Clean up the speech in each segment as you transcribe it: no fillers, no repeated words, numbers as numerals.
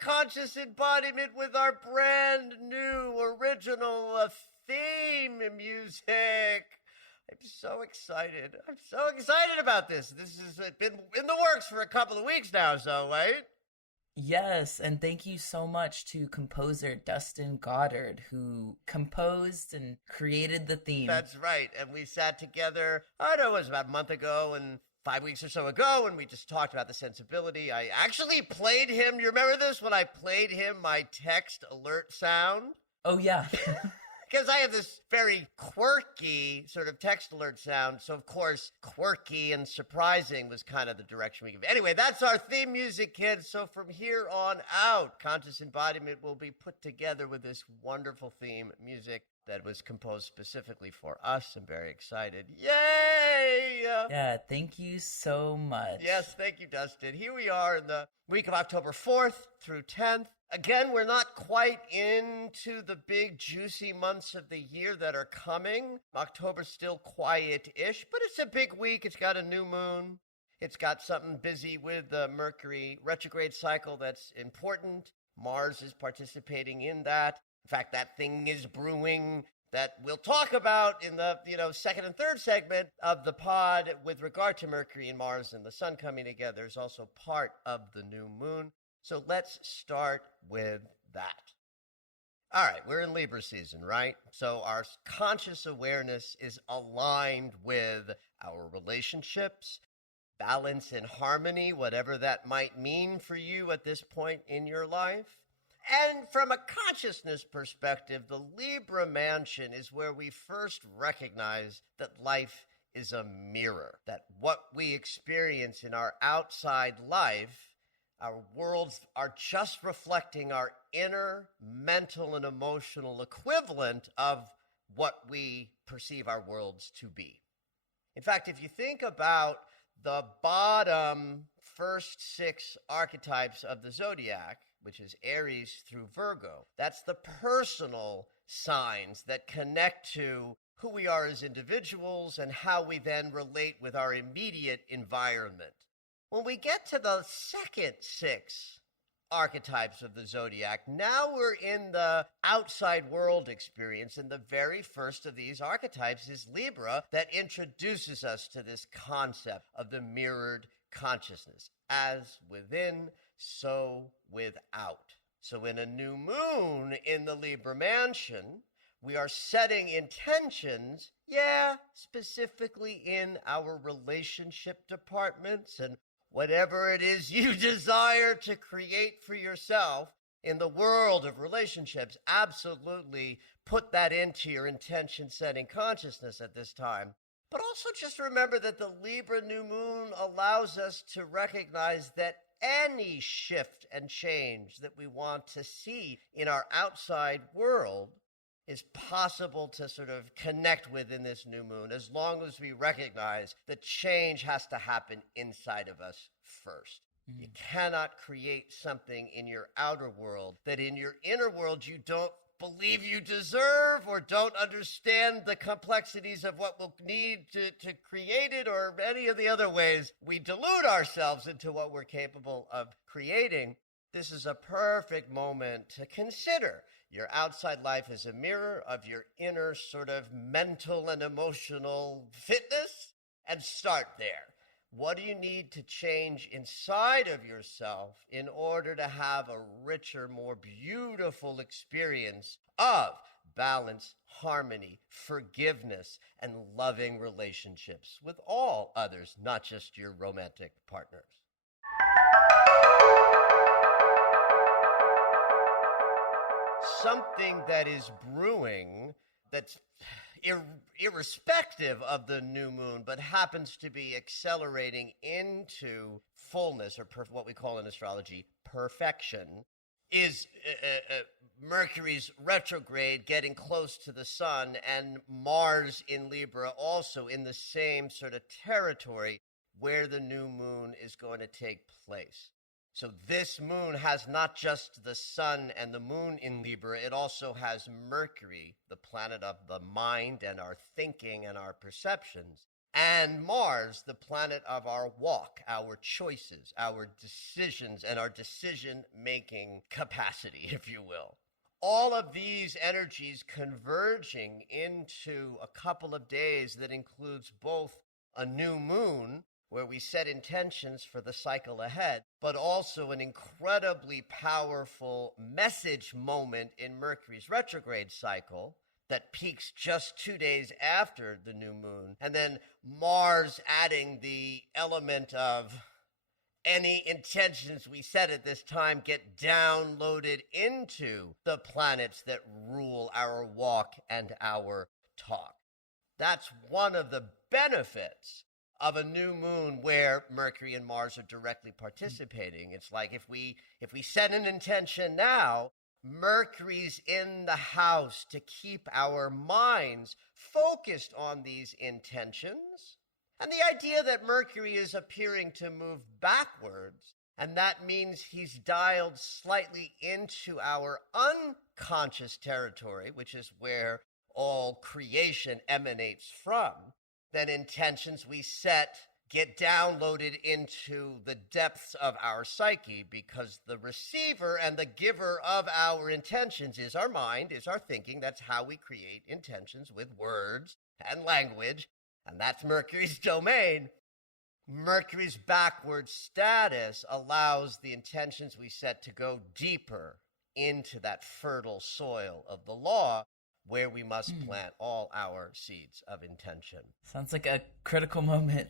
Conscious embodiment with our brand new original theme music. I'm so excited. I'm so excited about this. This has been in the works for a couple of weeks now, so, right? Yes, and thank you so much to composer Dustin Goddard, who composed and created the theme. That's right, and we sat together, I don't know, it was about a month ago, and 5 weeks or so ago, and we just talked about the sensibility. I actually played him, you remember this, when I played him my text alert sound? Oh, yeah. Because I have this very quirky sort of text alert sound, so of course, quirky and surprising was kind of the direction we give. Anyway, that's our theme music, kids. So from here on out, Conscious Embodiment will be put together with this wonderful theme music that was composed specifically for us. I'm very excited. Yay! Yeah, thank you so much. Yes, thank you, Dustin. Here we are in the week of October 4th through 10th. Again, we're not quite into the big, juicy months of the year that are coming. October's still quiet-ish, but it's a big week. It's got a new moon. It's got something busy with the Mercury retrograde cycle that's important. Mars is participating in that. In fact, that thing is brewing that we'll talk about in the second and third segment of the pod with regard to Mercury and Mars and the sun coming together is also part of the new moon. So let's start with that. All right, we're in Libra season, right? So our conscious awareness is aligned with our relationships, balance and harmony, whatever that might mean for you at this point in your life. And from a consciousness perspective, the Libra mansion is where we first recognize that life is a mirror, that what we experience in our outside life, our worlds are just reflecting our inner mental and emotional equivalent of what we perceive our worlds to be. In fact, if you think about the bottom first 6 archetypes of the zodiac, which is Aries through Virgo, that's the personal signs that connect to who we are as individuals and how we then relate with our immediate environment. When we get to the second 6 archetypes of the zodiac, now we're in the outside world experience, and the very first of these archetypes is Libra that introduces us to this concept of the mirrored consciousness, as within, so without. So in a new moon in the Libra mansion, we are setting intentions, specifically in our relationship departments and whatever it is you desire to create for yourself in the world of relationships. Absolutely put that into your intention-setting consciousness at this time. But also just remember that the Libra new moon allows us to recognize that any shift and change that we want to see in our outside world is possible to sort of connect with in this new moon, as long as we recognize that change has to happen inside of us first. You cannot create something in your outer world that in your inner world you don't believe you deserve or don't understand the complexities of what we'll need to create it, or any of the other ways we delude ourselves into what we're capable of creating. This is a perfect moment to consider your outside life as a mirror of your inner sort of mental and emotional fitness, and start there. What do you need to change inside of yourself in order to have a richer, more beautiful experience of balance, harmony, forgiveness, and loving relationships with all others, not just your romantic partners? Something that is brewing that's irrespective of the new moon, but happens to be accelerating into fullness, or what we call in astrology perfection, is Mercury's retrograde getting close to the sun, and Mars in Libra also in the same sort of territory where the new moon is going to take place. So this moon has not just the sun and the moon in Libra, it also has Mercury, the planet of the mind and our thinking and our perceptions, and Mars, the planet of our walk, our choices, our decisions, and our decision-making capacity, if you will. All of these energies converging into a couple of days that includes both a new moon, where we set intentions for the cycle ahead, but also an incredibly powerful message moment in Mercury's retrograde cycle that peaks just 2 days after the new moon, and then Mars adding the element of any intentions we set at this time get downloaded into the planets that rule our walk and our talk. That's one of the benefits of a new moon where Mercury and Mars are directly participating. It's like if we set an intention now, Mercury's in the house to keep our minds focused on these intentions. And the idea that Mercury is appearing to move backwards, and that means he's dialed slightly into our unconscious territory, which is where all creation emanates from, then intentions we set get downloaded into the depths of our psyche, because the receiver and the giver of our intentions is our mind, is our thinking. That's how we create intentions, with words and language, and that's Mercury's domain. Mercury's backward status allows the intentions we set to go deeper into that fertile soil of the law, where we must plant all our seeds of intention. Sounds like a critical moment.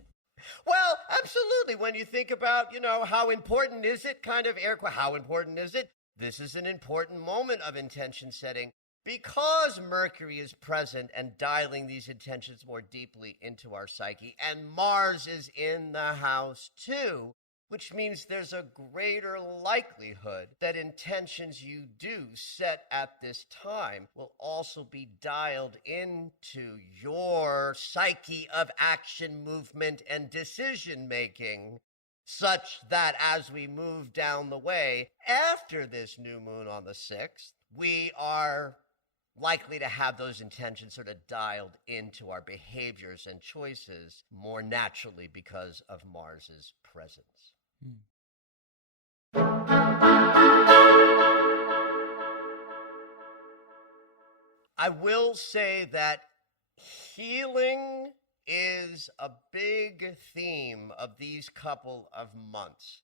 Well, absolutely. When you think about, how important is it, how important is it? This is an important moment of intention setting, because Mercury is present and dialing these intentions more deeply into our psyche, and Mars is in the house too, which means there's a greater likelihood that intentions you do set at this time will also be dialed into your psyche of action, movement, and decision-making, such that as we move down the way after this new moon on the 6th, we are likely to have those intentions sort of dialed into our behaviors and choices more naturally because of Mars's presence. I will say that healing is a big theme of these couple of months,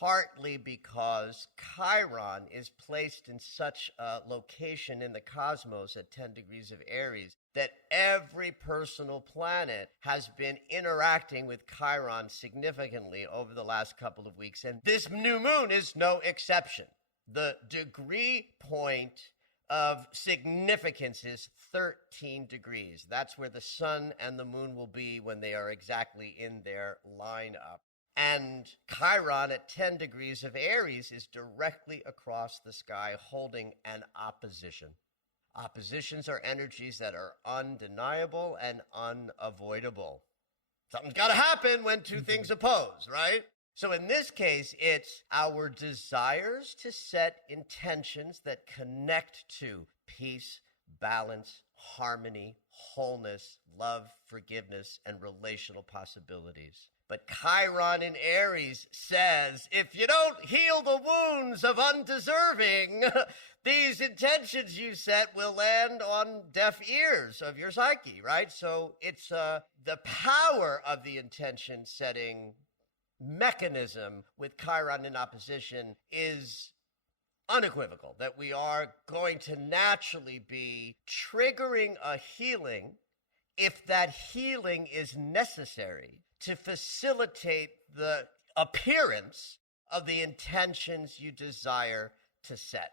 partly because Chiron is placed in such a location in the cosmos at 10 degrees of Aries that every personal planet has been interacting with Chiron significantly over the last couple of weeks, and this new moon is no exception. The degree point of significance is 13 degrees. That's where the sun and the moon will be when they are exactly in their lineup. And Chiron at 10 degrees of Aries is directly across the sky holding an opposition. Oppositions are energies that are undeniable and unavoidable. Something's got to happen when two things oppose, right? So in this case, it's our desires to set intentions that connect to peace, balance, harmony, wholeness, love, forgiveness, and relational possibilities. But Chiron in Aries says, if you don't heal the wounds of undeserving, these intentions you set will land on deaf ears of your psyche, right? So it's the power of the intention setting mechanism with Chiron in opposition is unequivocal, that we are going to naturally be triggering a healing if that healing is necessary to facilitate the appearance of the intentions you desire to set.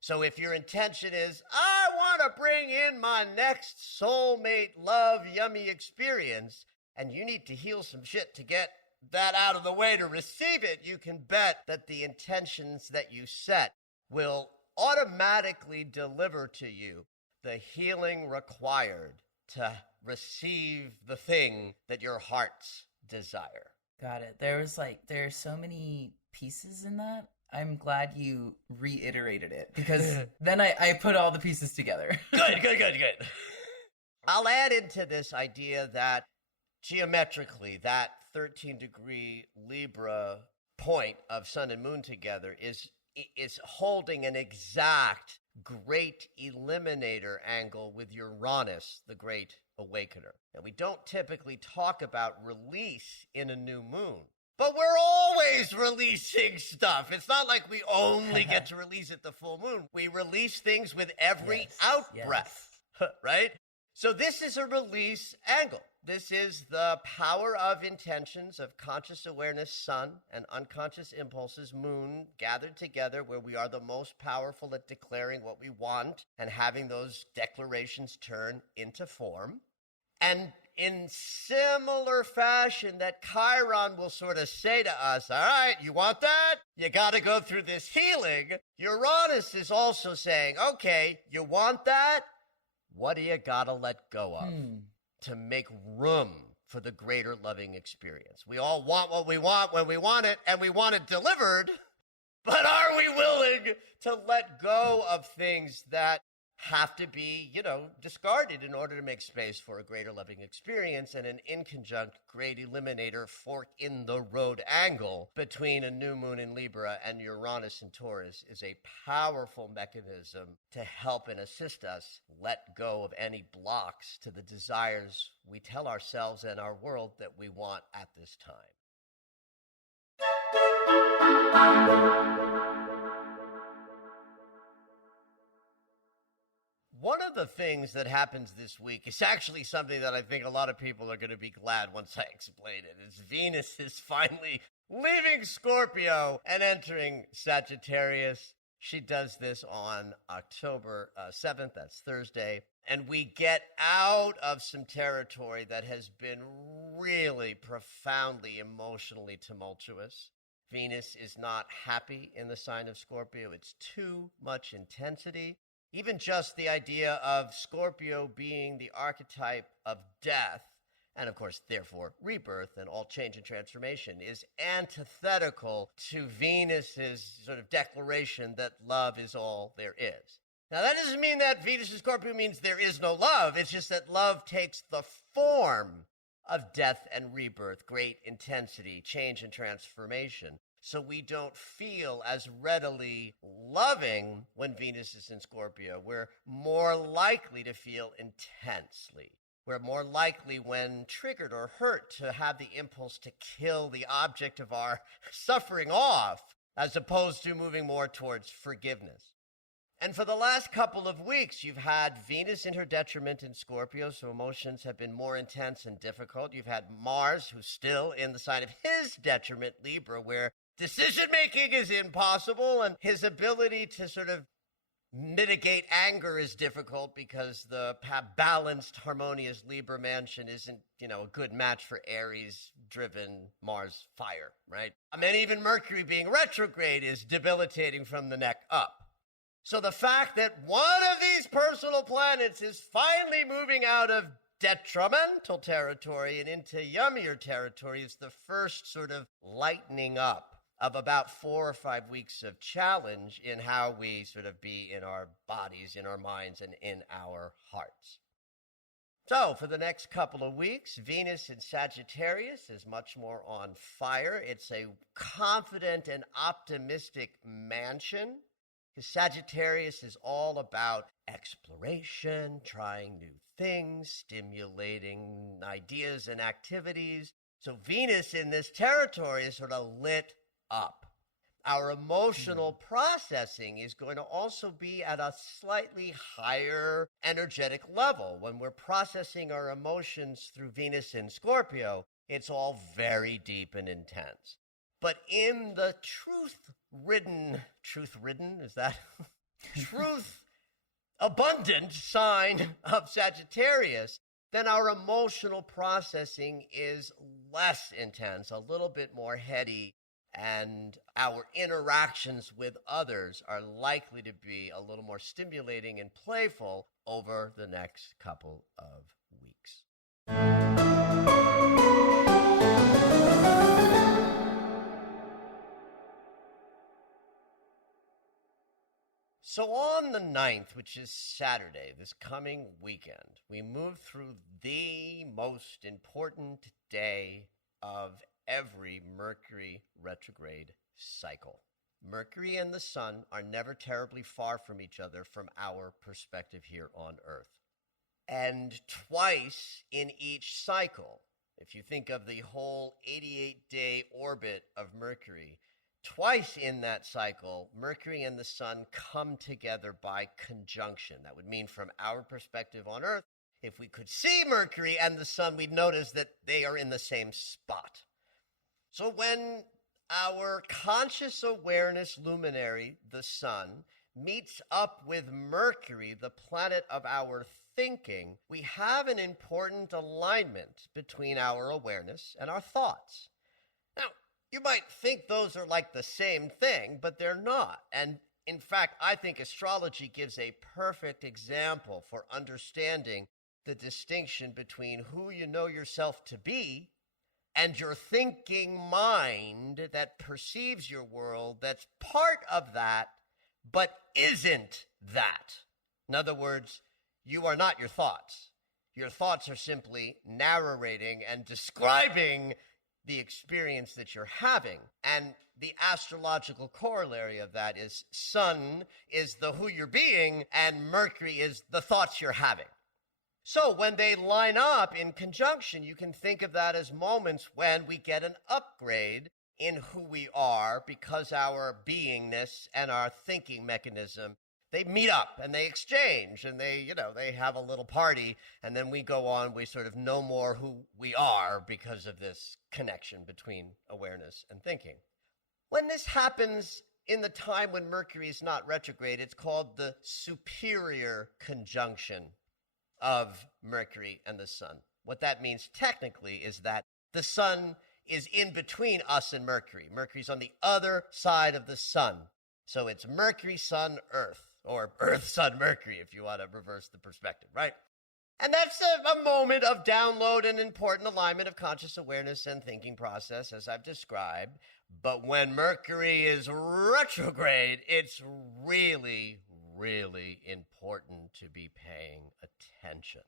So if your intention is, I want to bring in my next soulmate love yummy experience, and you need to heal some shit to get that out of the way to receive it, you can bet that the intentions that you set will automatically deliver to you the healing required to receive the thing that your hearts desire. Got it. There's so many pieces in that. I'm glad you reiterated it because then I put all the pieces together. Good. I'll add into this idea that geometrically, that 13-degree Libra point of sun and moon together is holding an exact great eliminator angle with Uranus, the great awakener. Now, we don't typically talk about release in a new moon, but we're always releasing stuff. It's not like we only get to release at the full moon. We release things with every out-breath, right? So this is a release angle. This is the power of intentions of conscious awareness, sun, and unconscious impulses, moon, gathered together where we are the most powerful at declaring what we want and having those declarations turn into form. And in similar fashion that Chiron will sort of say to us, all right, you want that? You got to go through this healing. Uranus is also saying, okay, you want that? What do you got to let go of to make room for the greater loving experience? We all want what we want when we want it, and we want it delivered. But are we willing to let go of things that have to be, discarded in order to make space for a greater loving experience? And an inconjunct great eliminator fork in the road angle between a new moon in Libra and Uranus in Taurus is a powerful mechanism to help and assist us let go of any blocks to the desires we tell ourselves and our world that we want at this time. One of the things that happens this week is actually something that I think a lot of people are going to be glad once I explain it. Is Venus is finally leaving Scorpio and entering Sagittarius. She does this on October 7th, that's Thursday, and we get out of some territory that has been really profoundly emotionally tumultuous. Venus is not happy in the sign of Scorpio. It's too much intensity. Even just the idea of Scorpio being the archetype of death, and of course, therefore, rebirth and all change and transformation, is antithetical to Venus's sort of declaration that love is all there is. Now, that doesn't mean that Venus in Scorpio means there is no love. It's just that love takes the form of death and rebirth, great intensity, change and transformation. So we don't feel as readily loving when Venus is in Scorpio. We're more likely to feel intensely. We're more likely, when triggered or hurt, to have the impulse to kill the object of our suffering off, as opposed to moving more towards forgiveness. And for the last couple of weeks, you've had Venus in her detriment in Scorpio, so emotions have been more intense and difficult. You've had Mars, who's still in the sign of his detriment, Libra, where decision-making is impossible, and his ability to sort of mitigate anger is difficult because the balanced, harmonious Libra mansion isn't, a good match for Aries-driven Mars fire, right? And even Mercury being retrograde is debilitating from the neck up. So the fact that one of these personal planets is finally moving out of detrimental territory and into yummier territory is the first sort of lightening up of about 4 or 5 weeks of challenge in how we sort of be in our bodies, in our minds, and in our hearts. So for the next couple of weeks, Venus in Sagittarius is much more on fire. It's a confident and optimistic mansion, because Sagittarius is all about exploration, trying new things, stimulating ideas and activities. So Venus in this territory is sort of lit up. Our emotional processing is going to also be at a slightly higher energetic level. When we're processing our emotions through Venus in Scorpio, it's all very deep and intense. But in the truth-ridden, is that truth abundant sign of Sagittarius, then our emotional processing is less intense, a little bit more heady, and our interactions with others are likely to be a little more stimulating and playful over the next couple of weeks. So on the 9th, which is Saturday, this coming weekend, we move through the most important day of every Mercury retrograde cycle. Mercury and the Sun are never terribly far from each other from our perspective here on Earth. And twice in each cycle, if you think of the whole 88-day orbit of Mercury, twice in that cycle, Mercury and the Sun come together by conjunction. That would mean from our perspective on Earth, if we could see Mercury and the Sun, we'd notice that they are in the same spot. So when our conscious awareness luminary, the Sun, meets up with Mercury, the planet of our thinking, we have an important alignment between our awareness and our thoughts. Now, you might think those are like the same thing, but they're not. And in fact, I think astrology gives a perfect example for understanding the distinction between who you know yourself to be and your thinking mind that perceives your world that's part of that, but isn't that. In other words, you are not your thoughts. Your thoughts are simply narrating and describing the experience that you're having. And the astrological corollary of that is Sun is the who you're being, and Mercury is the thoughts you're having. So when they line up in conjunction, you can think of that as moments when we get an upgrade in who we are because our beingness and our thinking mechanism, they meet up and they exchange and they have a little party, and then we go on, we sort of know more who we are because of this connection between awareness and thinking. When this happens in the time when Mercury is not retrograde, it's called the superior conjunction of Mercury and the Sun. What that means technically is that the Sun is in between us and Mercury. Mercury's on the other side of the Sun. So it's Mercury, Sun, Earth, or Earth, Sun, Mercury, if you want to reverse the perspective, right? And that's a moment of download and important alignment of conscious awareness and thinking process, as I've described. But when Mercury is retrograde, it's really, really important to be paying attention.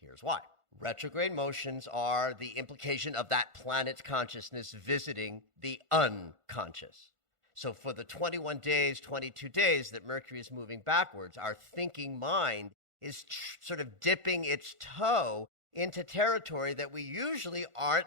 Here's why. Retrograde motions are the implication of that planet's consciousness visiting the unconscious. So for the 21 days, 22 days that Mercury is moving backwards, our thinking mind is sort of dipping its toe into territory that we usually aren't,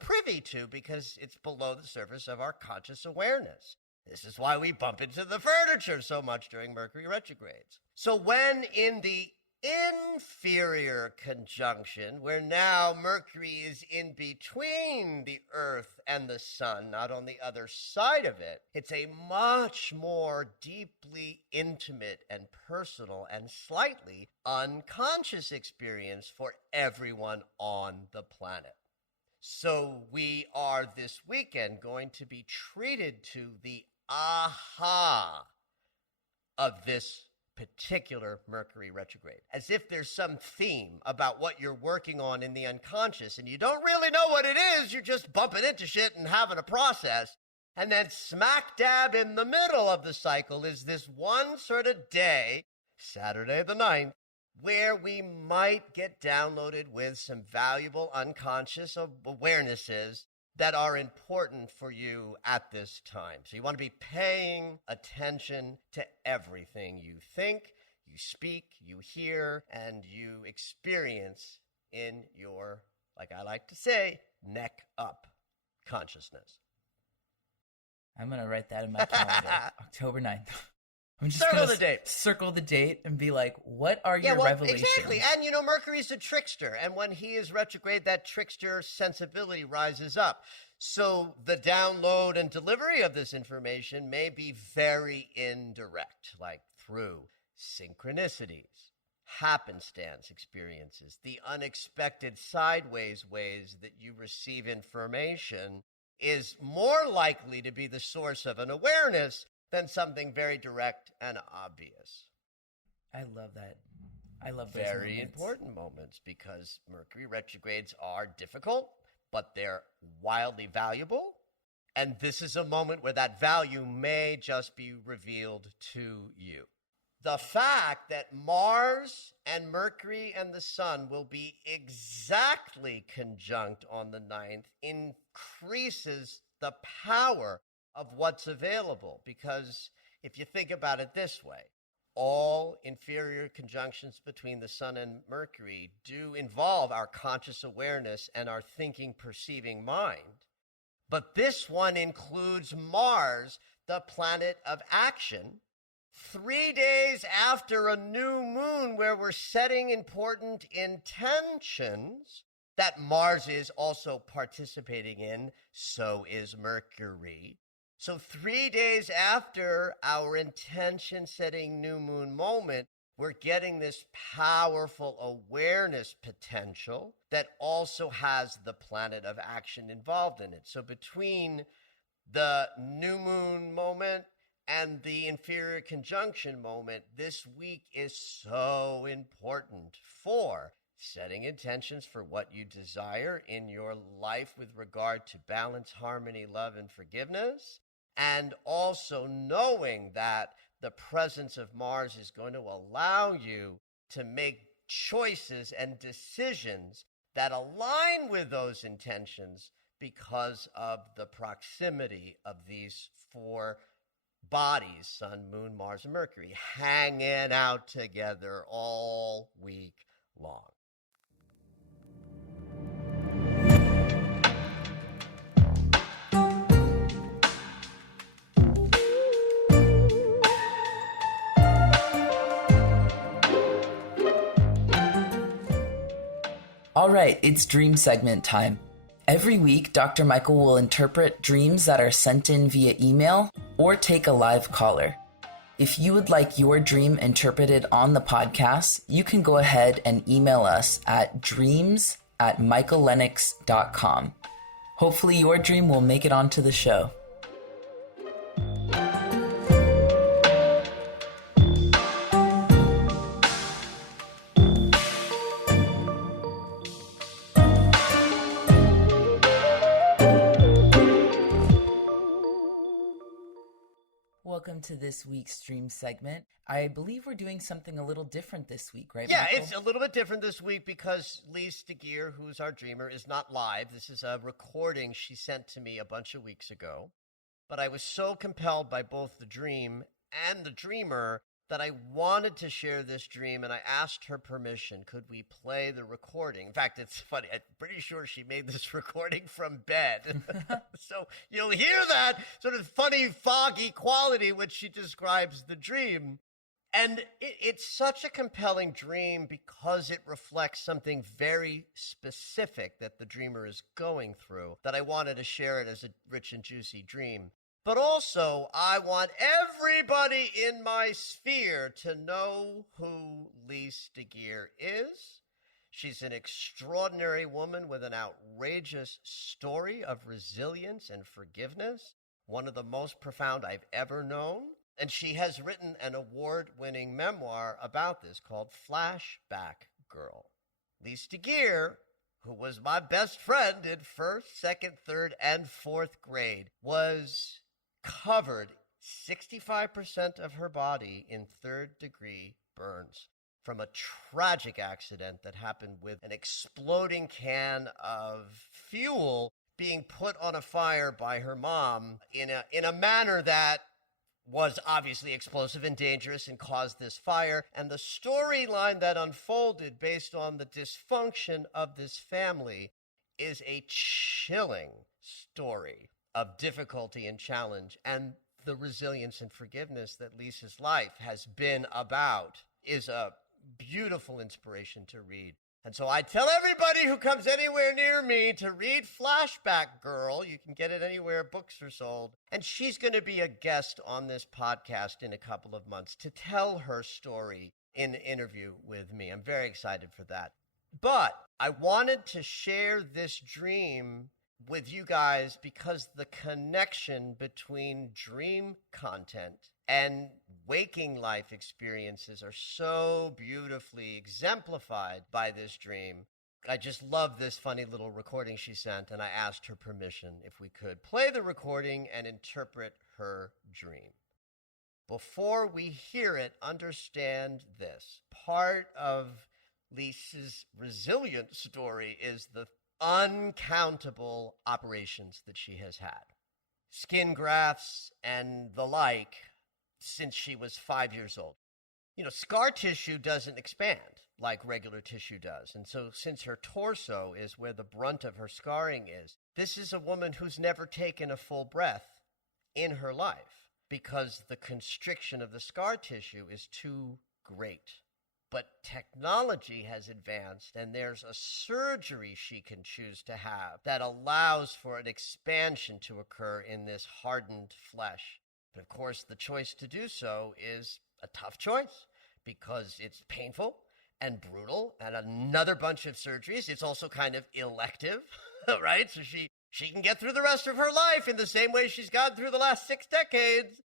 privy to because it's below the surface of our conscious awareness. This is why we bump into the furniture so much during Mercury retrogrades. So when in the inferior conjunction, where now Mercury is in between the Earth and the Sun, not on the other side of it, it's a much more deeply intimate and personal and slightly unconscious experience for everyone on the planet. So we are this weekend going to be treated to the aha of this particular Mercury retrograde, as if there's some theme about what you're working on in the unconscious and you don't really know what it is, you're just bumping into shit and having a process. And then smack dab in the middle of the cycle is this one sort of day, Saturday the 9th, where we might get downloaded with some valuable unconscious awarenesses that are important for you at this time. So you want to be paying attention to everything you think, you speak, you hear, and you experience in your, like I like to say, neck up consciousness. I'm going to write that in my calendar. October 9th. I'm just circle the date and be like, what are your revelations? Exactly. And, Mercury's a trickster. And when he is retrograde, that trickster sensibility rises up. So the download and delivery of this information may be very indirect, like through synchronicities, happenstance experiences, the unexpected sideways ways that you receive information is more likely to be the source of an awareness than something very direct and obvious. I love that. I love those Very moments. important moments, because Mercury retrogrades are difficult, but they're wildly valuable. And this is a moment where that value may just be revealed to you. The fact that Mars and Mercury and the Sun will be exactly conjunct on the 9th increases the power of what's available. Because if you think about it this way, all inferior conjunctions between the Sun and Mercury do involve our conscious awareness and our thinking, perceiving mind. But this one includes Mars, the planet of action, 3 days after a new moon where we're setting important intentions that Mars is also participating in, so is Mercury. So 3 days after our intention-setting new moon moment, we're getting this powerful awareness potential that also has the planet of action involved in it. So between the new moon moment and the inferior conjunction moment, this week is so important for setting intentions for what you desire in your life with regard to balance, harmony, love, and forgiveness. And also knowing that the presence of Mars is going to allow you to make choices and decisions that align with those intentions because of the proximity of these 4 bodies, Sun, Moon, Mars, and Mercury, hanging out together all week long. All right, it's dream segment time. Every week, Dr. Michael will interpret dreams that are sent in via email or take a live caller. If you would like your dream interpreted on the podcast, you can go ahead and email us at dreams@michaellennox.com. Hopefully your dream will make it onto the show. Welcome to this week's stream segment. I believe we're doing something a little different this week, right, Yeah, Michael? it's a little bit different this week because Lise DeGeer, who's our dreamer, is not live. This is a recording she sent to me a bunch of weeks ago. But I was so compelled by both the dream and the dreamer that I wanted to share this dream, and I asked her permission. Could we play the recording? In fact, it's funny. I'm pretty sure she made this recording from bed. So you'll hear that sort of funny, foggy quality when she describes the dream. And it's such a compelling dream because it reflects something very specific that the dreamer is going through, that I wanted to share it as a rich and juicy dream. But also, I want everybody in my sphere to know who Lise DeGeer is. She's an extraordinary woman with an outrageous story of resilience and forgiveness, one of the most profound I've ever known. And she has written an award-winning memoir about this called Flashback Girl. Lise DeGeer, who was my best friend in 1st, 2nd, 3rd, and 4th grade, was covered 65% of her body in 3rd-degree burns from a tragic accident that happened with an exploding can of fuel being put on a fire by her mom in a manner that was obviously explosive and dangerous and caused this fire. And the storyline that unfolded based on the dysfunction of this family is a chilling story of difficulty and challenge, and the resilience and forgiveness that Lisa's life has been about is a beautiful inspiration to read. And so I tell everybody who comes anywhere near me to read Flashback Girl. You can get it anywhere books are sold. And she's going to be a guest on this podcast in a couple of months to tell her story in an interview with me. I'm very excited for that. But I wanted to share this dream with you guys because the connection between dream content and waking life experiences are so beautifully exemplified by this dream. I just love this funny little recording she sent, and I asked her permission if we could play the recording and interpret her dream. Before we hear it, understand this. Part of Lisa's resilient story is the uncountable operations that she has had. Skin grafts and the like since she was 5 years old. You know, scar tissue doesn't expand like regular tissue does. And so since her torso is where the brunt of her scarring is, this is a woman who's never taken a full breath in her life because the constriction of the scar tissue is too great. But technology has advanced, and there's a surgery she can choose to have that allows for an expansion to occur in this hardened flesh. But of course, the choice to do so is a tough choice because it's painful and brutal and another bunch of surgeries. It's also kind of elective, right? So she can get through the rest of her life in the same way she's gotten through the last 6 decades.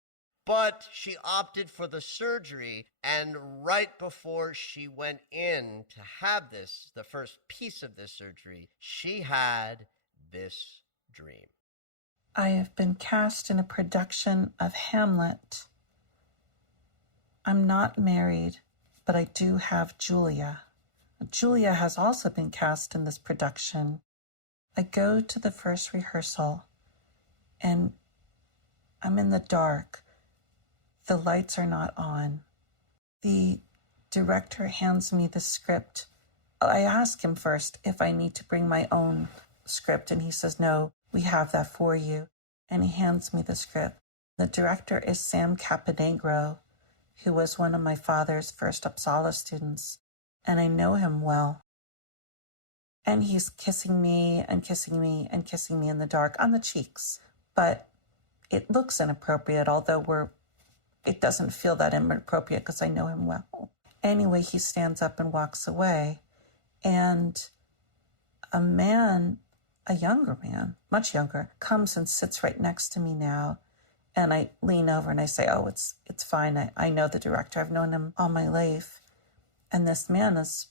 But she opted for the surgery, and right before she went in to have this, the first piece of this surgery, she had this dream. I have been cast in a production of Hamlet. I'm not married, but I do have Julia. Julia has also been cast in this production. I go to the first rehearsal, and I'm in the dark. The lights are not on. The director hands me the script. I ask him first if I need to bring my own script, and he says, no, we have that for you. And he hands me the script. The director is Sam Caponegro, who was one of my father's first Uppsala students, and I know him well. And he's kissing me and kissing me and kissing me in the dark on the cheeks. But it looks inappropriate, although it doesn't feel that inappropriate because I know him well. Anyway, he stands up and walks away. And a man, a younger man, much younger, comes and sits right next to me now. And I lean over and I say, oh, it's fine. I know the director. I've known him all my life. And this man is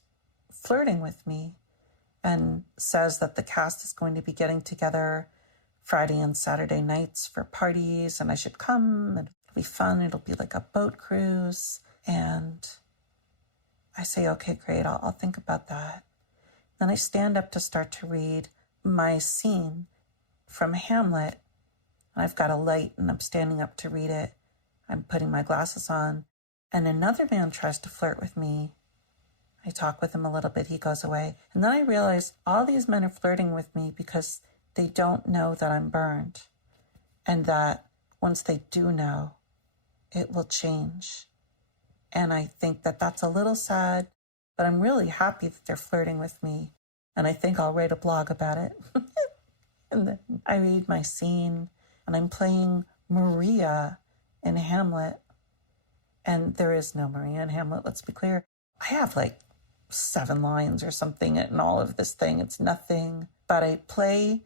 flirting with me and says that the cast is going to be getting together Friday and Saturday nights for parties, and I should come, and it'll be fun. It'll be like a boat cruise. And I say, okay, great. I'll think about that. Then I stand up to start to read my scene from Hamlet. And I've got a light and I'm standing up to read it. I'm putting my glasses on. And another man tries to flirt with me. I talk with him a little bit. He goes away. And then I realize all these men are flirting with me because they don't know that I'm burned. And that once they do know, it will change. And I think that that's a little sad, but I'm really happy that they're flirting with me. And I think I'll write a blog about it. And then I read my scene, and I'm playing Maria in Hamlet. And there is no Maria in Hamlet, let's be clear. I have like 7 lines or something in all of this thing. It's nothing. But I play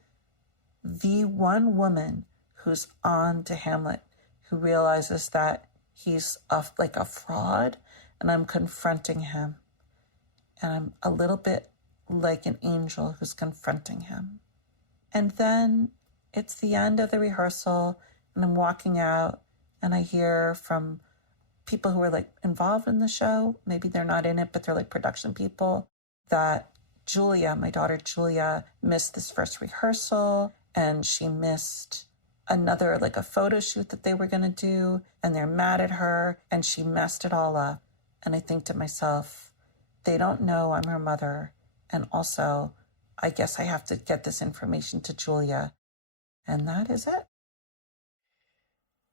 the one woman who's on to Hamlet, who realizes that he's like a fraud, and I'm confronting him. And I'm a little bit like an angel who's confronting him. And then it's the end of the rehearsal, and I'm walking out, and I hear from people who are like involved in the show, maybe they're not in it, but they're like production people, that Julia, my daughter Julia, missed this first rehearsal, and she missed another, like a photo shoot that they were going to do, and they're mad at her, and she messed it all up. And I think to myself, they don't know I'm her mother, and also, I guess I have to get this information to Julia. And that is it.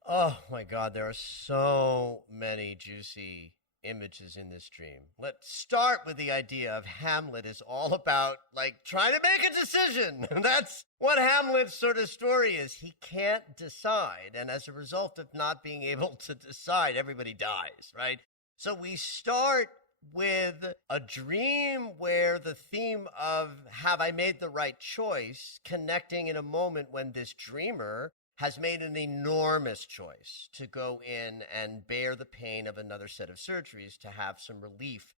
Oh my God, there are so many juicy images in this dream. Let's start with the idea of Hamlet is all about, like, trying to make a decision. That's what Hamlet's sort of story is. He can't decide, and as a result of not being able to decide, everybody dies, right? So we start with a dream where the theme of have I made the right choice connecting in a moment when this dreamer has made an enormous choice to go in and bear the pain of another set of surgeries to have some relief.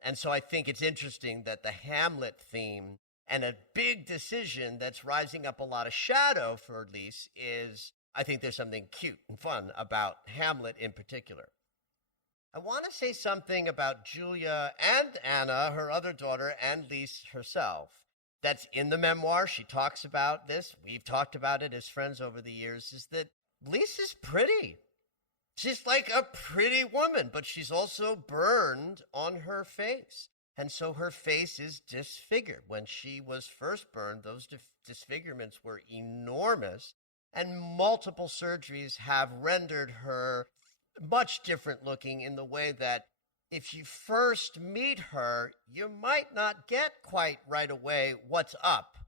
And so I think it's interesting that the Hamlet theme and a big decision that's rising up a lot of shadow for Elise is, I think there's something cute and fun about Hamlet in particular. I want to say something about Julia and Anna, her other daughter, and Lise herself. That's in the memoir. She talks about this. We've talked about it as friends over the years, is that Lise is pretty. She's like a pretty woman, but she's also burned on her face. And so her face is disfigured. When she was first burned, those disfigurements were enormous, and multiple surgeries have rendered her much different looking in the way that if you first meet her, you might not get quite right away what's up.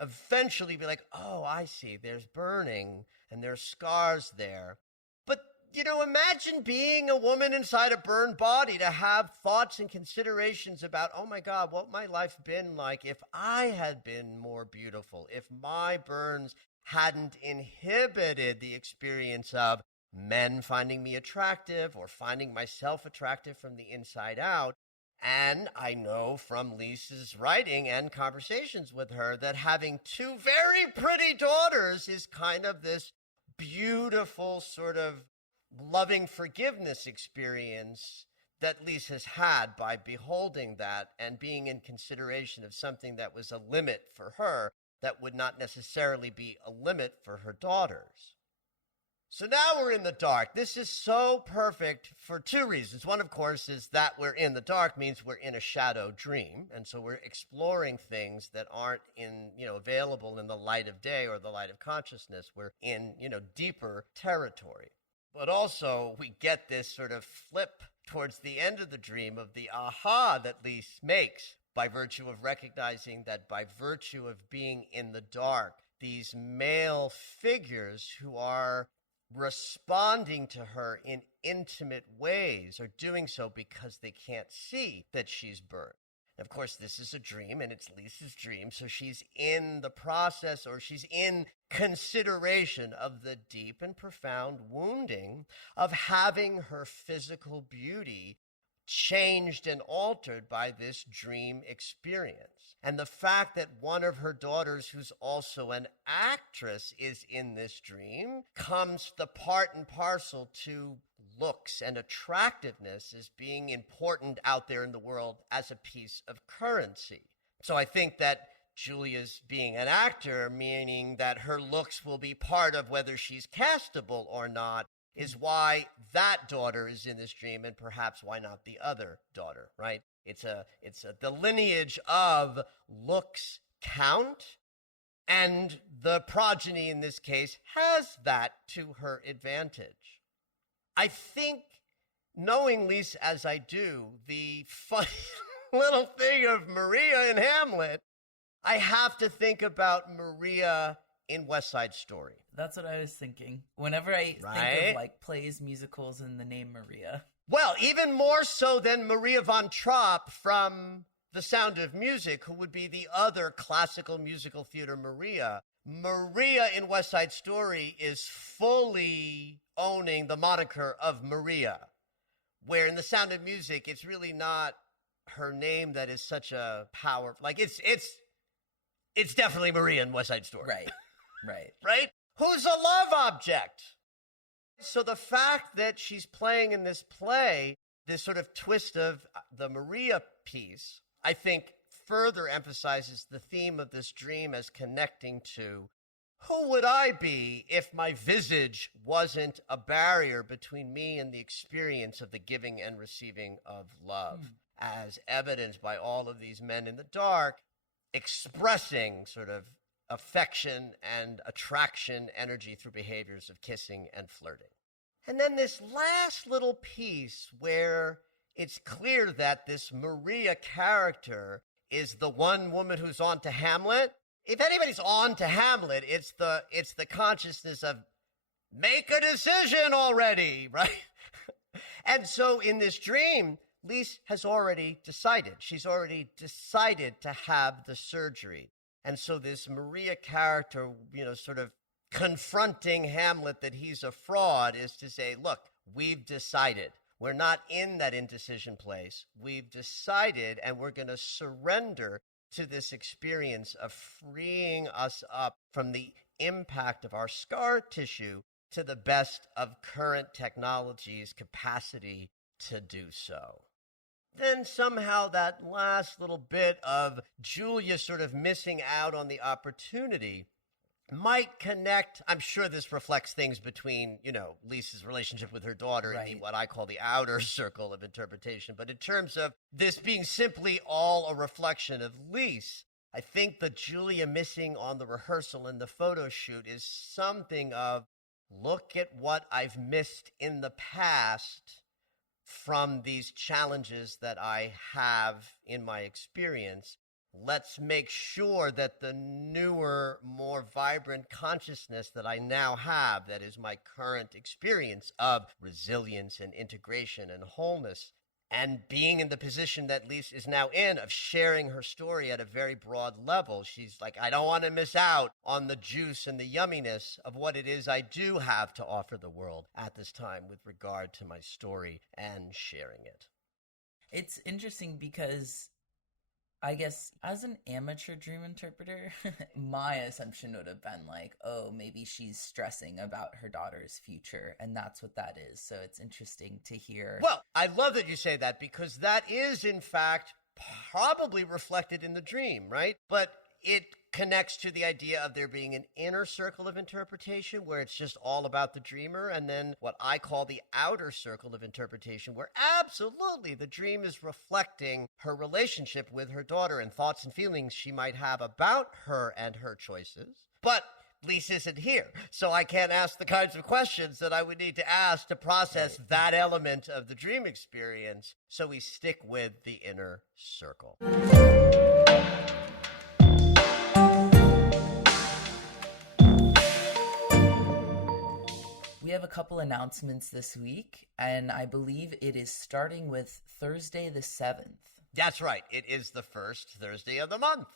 Eventually be like, oh, I see, there's burning and there's scars there. But, imagine being a woman inside a burned body to have thoughts and considerations about, oh my God, what my life been like if I had been more beautiful, if my burns hadn't inhibited the experience of men finding me attractive or finding myself attractive from the inside out. And I know from Lisa's writing and conversations with her that having two very pretty daughters is kind of this beautiful sort of loving forgiveness experience that Lisa has had by beholding that and being in consideration of something that was a limit for her that would not necessarily be a limit for her daughters. So now we're in the dark. This is so perfect for two reasons. One, of course, is that we're in the dark means we're in a shadow dream. And so we're exploring things that aren't available in the light of day or the light of consciousness. We're in, deeper territory. But also we get this sort of flip towards the end of the dream of the aha that Lise makes by virtue of recognizing that by virtue of being in the dark, these male figures who are responding to her in intimate ways are doing so because they can't see that she's burned. Of course, this is a dream, and it's Lisa's dream, so she's in the process, or she's in consideration of the deep and profound wounding of having her physical beauty changed and altered by this dream experience. And the fact that one of her daughters, who's also an actress, is in this dream comes the part and parcel to looks and attractiveness as being important out there in the world as a piece of currency. So I think that Julia's being an actor, meaning that her looks will be part of whether she's castable or not, is why that daughter is in this dream, and perhaps why not the other daughter, right? The lineage of looks count, and the progeny in this case has that to her advantage. I think, knowing Lisa as I do, the funny little thing of Maria in Hamlet, I have to think about Maria in West Side Story. That's what I was thinking. Whenever I think of plays, musicals, and the name Maria. Well, even more so than Maria von Trapp from The Sound of Music, who would be the other classical musical theater Maria. Maria in West Side Story is fully owning the moniker of Maria, where in The Sound of Music, it's really not her name that is such a power. It's definitely Maria in West Side Story. Right. Right? Who's a love object. So the fact that she's playing in this play, this sort of twist of the Maria piece, I think further emphasizes the theme of this dream as connecting to who would I be if my visage wasn't a barrier between me and the experience of the giving and receiving of love, as evidenced by all of these men in the dark expressing sort of affection and attraction energy through behaviors of kissing and flirting. And then this last little piece where it's clear that this Maria character is the one woman who's on to Hamlet. If anybody's on to Hamlet, it's the consciousness of make a decision already, right? And so in this dream, Lise has already decided. She's already decided to have the surgery. And so this Maria character, sort of confronting Hamlet that he's a fraud is to say, look, we've decided. We're not in that indecision place. We've decided, and we're going to surrender to this experience of freeing us up from the impact of our scar tissue to the best of current technology's capacity to do so. Then somehow that last little bit of Julia sort of missing out on the opportunity might connect. I'm sure this reflects things between, Lisa's relationship with her daughter Right. in what I call the outer circle of interpretation. But in terms of this being simply all a reflection of Lisa, I think the Julia missing on the rehearsal and the photo shoot is something of, look at what I've missed in the past from these challenges that I have in my experience. Let's make sure that the newer, more vibrant consciousness that I now have, that is my current experience of resilience and integration and wholeness, and being in the position that Lisa is now in of sharing her story at a very broad level. She's like, I don't want to miss out on the juice and the yumminess of what it is I do have to offer the world at this time with regard to my story and sharing it. It's interesting because I guess as an amateur dream interpreter, my assumption would have been like, oh, maybe she's stressing about her daughter's future, and that's what that is. So it's interesting to hear. Well, I love that you say that, because that is, in fact, probably reflected in the dream, right? But it connects to the idea of there being an inner circle of interpretation where it's just all about the dreamer, and then what I call the outer circle of interpretation where absolutely the dream is reflecting her relationship with her daughter and thoughts and feelings she might have about her and her choices. But Lisa isn't here, so I can't ask the kinds of questions that I would need to ask to process that element of the dream experience, so we stick with the inner circle. We have a couple announcements this week, and I believe it is starting with Thursday the 7th. That's right. It is the first Thursday of the month.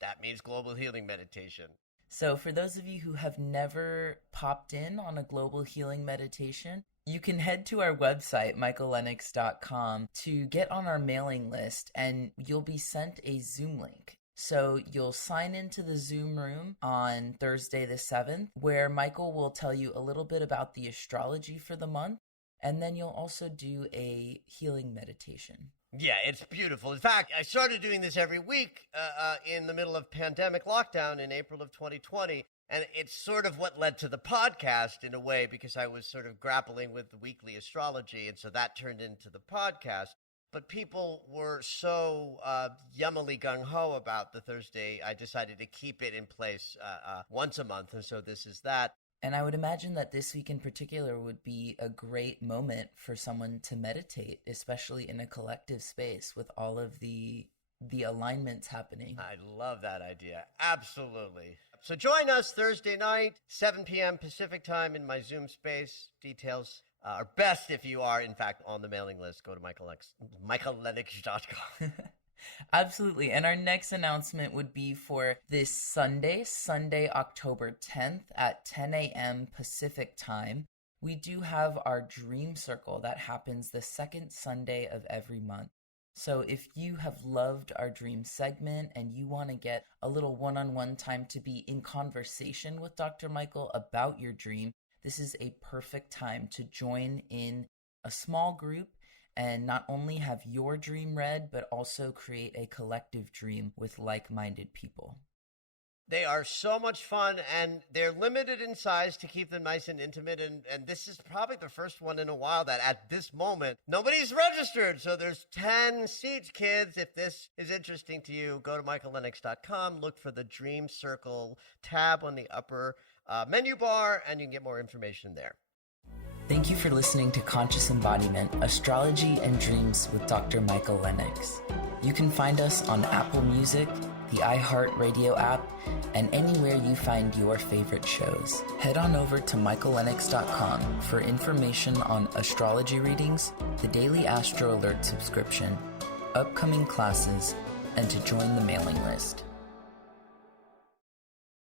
That means Global Healing Meditation. So for those of you who have never popped in on a global healing meditation, you can head to our website, michaellennox.com, to get on our mailing list, and you'll be sent a Zoom link. So you'll sign into the Zoom room on Thursday the 7th, where Michael will tell you a little bit about the astrology for the month, and then you'll also do a healing meditation. Yeah, it's beautiful. In fact, I started doing this every week in the middle of pandemic lockdown in April of 2020, and it's sort of what led to the podcast in a way, because I was sort of grappling with the weekly astrology, and so that turned into the podcast. But people were so yummily gung-ho about the Thursday, I decided to keep it in place once a month, and so this is that. And I would imagine that this week in particular would be a great moment for someone to meditate, especially in a collective space with all of the alignments happening. I love that idea. Absolutely. So join us Thursday night, 7 p.m. Pacific time in my Zoom space. Details are best if you are, in fact, on the mailing list. Go to michaellennox.com. Absolutely. And our next announcement would be for this Sunday, October 10th at 10 a.m. Pacific time. We do have our Dream Circle that happens the second Sunday of every month. So if you have loved our dream segment and you want to get a little one-on-one time to be in conversation with Dr. Michael about your dream, this is a perfect time to join in a small group and not only have your dream read, but also create a collective dream with like-minded people. They are so much fun, and they're limited in size to keep them nice and intimate, and this is probably the first one in a while that at this moment, nobody's registered, so there's 10 seats, kids. If this is interesting to you, go to michaellennox.com, look for the Dream Circle tab on the upper menu bar, and you can get more information there. Thank you for listening to Conscious Embodiment, Astrology and Dreams with Dr. Michael Lennox. You can find us on Apple Music, the iHeartRadio app, and anywhere you find your favorite shows. Head on over to michaellennox.com for information on astrology readings, the Daily Astro Alert subscription, upcoming classes, and to join the mailing list.